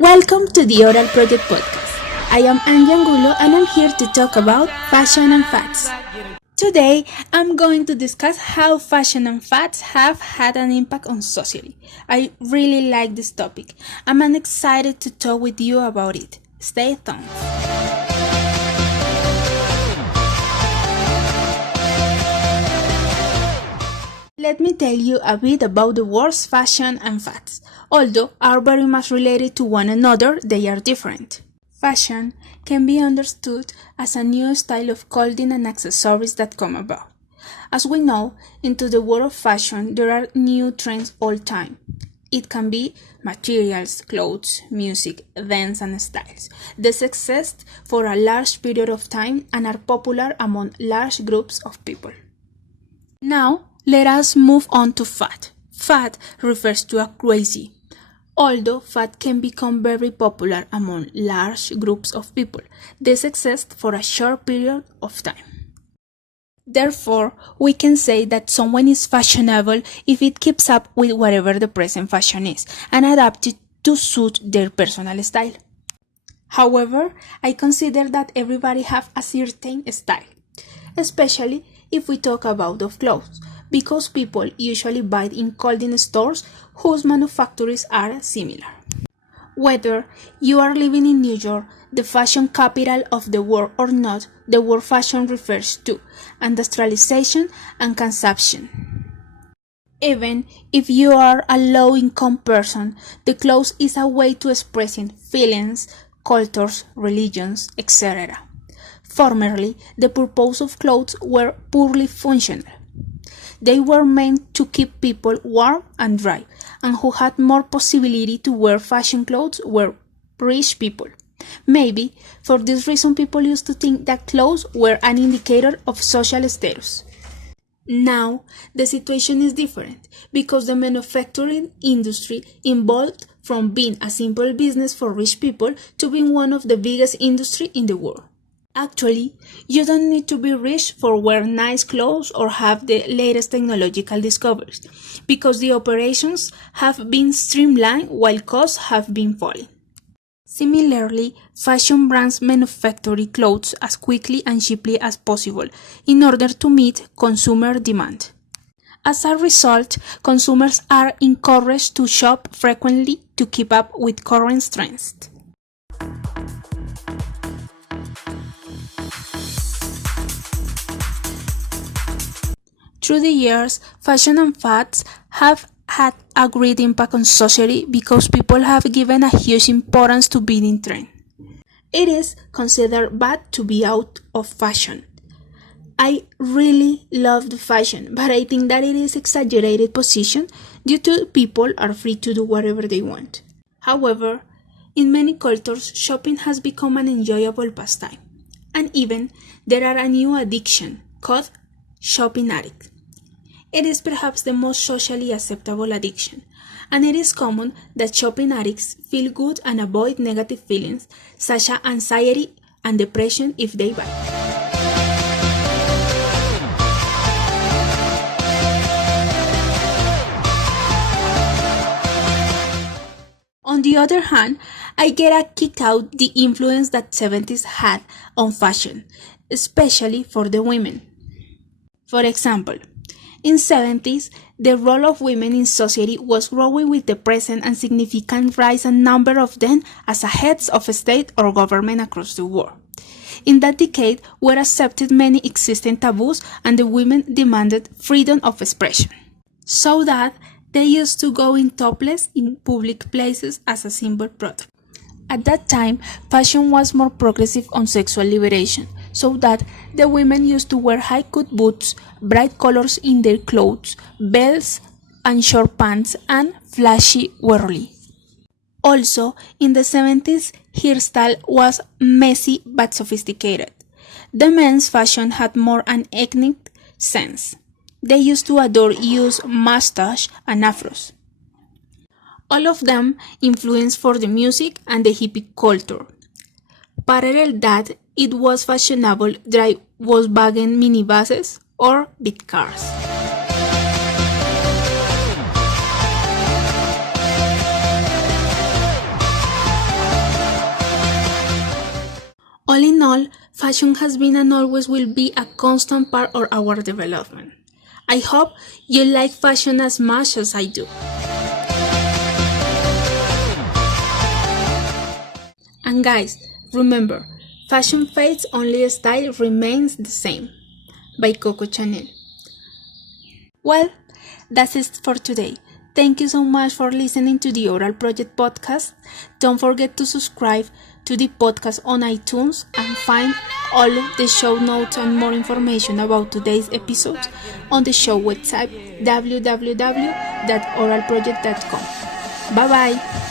Welcome to the Oral Project Podcast. I am Angie Angulo and I'm here to talk about fashion and fads. Today, I'm going to discuss how fashion and fads have had an impact on society. I really like this topic. I'm excited to talk with you about it. Stay tuned. Let me tell you a bit about the words fashion and fads. Although are very much related to one another, they are different. Fashion can be understood as a new style of clothing and accessories that come about. As we know, into the world of fashion there are new trends all the time. It can be materials, clothes, music, dance and styles. These exist for a large period of time and are popular among large groups of people. Now, let us move on to fad. Fad refers to a crazy. Although fad can become very popular among large groups of people, this exists for a short period of time. Therefore, we can say that someone is fashionable if it keeps up with whatever the present fashion is and adapts it to suit their personal style. However, I consider that everybody has a certain style, especially if we talk about of clothes, because people usually buy in clothing stores whose manufacturers are similar. Whether you are living in New York, the fashion capital of the world or not, the word fashion refers to industrialization and consumption. Even if you are a low-income person, the clothes is a way to expressing feelings, cultures, religions, etc. Formerly, the purpose of clothes were purely functional. They were meant to keep people warm and dry, and who had more possibility to wear fashion clothes were rich people. Maybe for this reason people used to think that clothes were an indicator of social status. Now, the situation is different because the manufacturing industry evolved from being a simple business for rich people to being one of the biggest industries in the world. Actually, you don't need to be rich for wear nice clothes or have the latest technological discoveries, because the operations have been streamlined while costs have been falling. Similarly, fashion brands manufacture clothes as quickly and cheaply as possible in order to meet consumer demand. As a result, consumers are encouraged to shop frequently to keep up with current trends. Through the years, fashion and fads have had a great impact on society because people have given a huge importance to being in trend. It is considered bad to be out of fashion. I really love the fashion, but I think that it is exaggerated position due to people are free to do whatever they want. However, in many cultures, shopping has become an enjoyable pastime, and even there are a new addiction called shopping addict. It is perhaps the most socially acceptable addiction, and it is common that shopping addicts feel good and avoid negative feelings such as anxiety and depression if they buy. On the other hand, I get a kick out the influence that 70s had on fashion, especially for the women. For example, in 70s, the role of women in society was growing with the present and significant rise and number of them as heads of state or government across the world. In that decade were accepted many existing taboos and the women demanded freedom of expression, so that they used to go in topless in public places as a symbol product. At that time, fashion was more progressive on sexual liberation, so that the women used to wear high-cut boots, bright colors in their clothes, belts and short pants, and flashy jewelry. Also, in the 70s, hairstyle was messy but sophisticated. The men's fashion had more an ethnic sense. They used to adore use mustache and afros. All of them influenced for the music and the hippie culture. Parallel that, it was fashionable drive Volkswagen minibuses or big cars. All in all, fashion has been and always will be a constant part of our development. I hope you like fashion as much as I do. And guys, remember, fashion fades, only style remains the same. By Coco Chanel. Well, that's it for today. Thank you so much for listening to the Oral Project podcast. Don't forget to subscribe to the podcast on iTunes and find all of the show notes and more information about today's episodes on the show website www.oralproject.com. Bye bye!